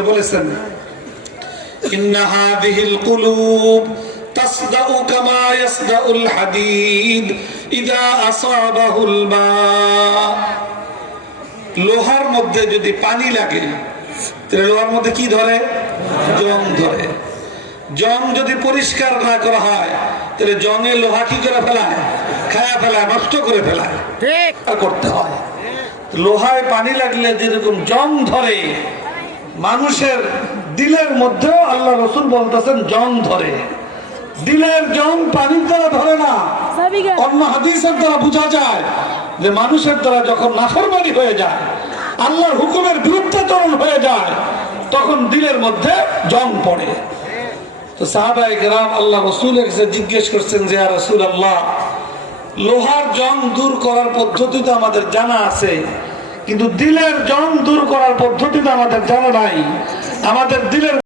বলেছেন ইন্না হাযিহিল কুলুব তাসদাউ কামা ইয়াসদাউল হাদীদ ইযা আসাবাহুল মা। লোহার মধ্যে যদি পানি লাগে তাহলে লোহার মধ্যে কি ধরে? জং ধরে। জং যদি পরিষ্কার না করা হয় তাহলে জংয়ে লোহা কি করে ফেলায়? খায়া ফেলায়, নষ্ট করে ফেলায়। ঠিক করতে হয়। লোহায় পানি লাগলে যেরকম জং ধরে, মানুষের দিলের মধ্যেও আল্লাহ রসুল বলতেছেন জং ধরে। দিলের জং পানির দ্বারা ধরে না। অন্য হাদিসের দ্বারা বোঝা যায় যে মানুষের দ্বারা যখন নাফরমানি হয়ে যায়, আল্লাহর হুকুমের বিরুদ্ধাচরণ হয়ে যায়, তখন দিলের মধ্যে জং পড়ে। তো সাহাবায়ে কেরাম আল্লাহ রসুলের কাছে জিজ্ঞেস করছেন যে ইয়া রাসূলুল্লাহ, লোহার জং দূর করার পদ্ধতি তো আমাদের জানা আছে, কিন্তু দিলের জং দূর করার পদ্ধতি তো আমাদের জানা নাই। আমাদের দিলের